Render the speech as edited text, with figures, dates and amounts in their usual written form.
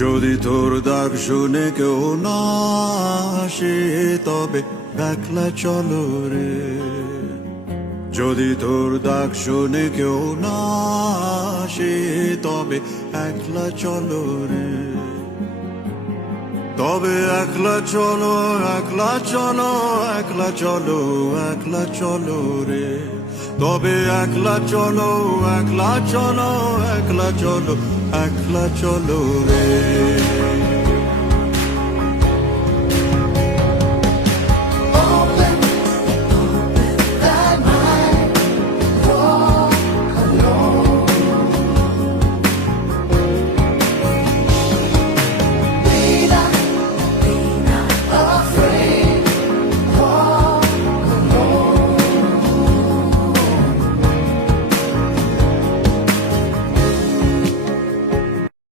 যদি তোর ডাক শুনে কেউ না আসে তবে একলা চলো রে। যদি তোর ডাক শুনে কেউ না আসে তবে একলা চলো রে। তবে একলা চলো, একলা চলো, একলা চলো, একলা চলো রে। তবে একলা চলো, একলা চলো, একলা চলো, একলা চলো রে।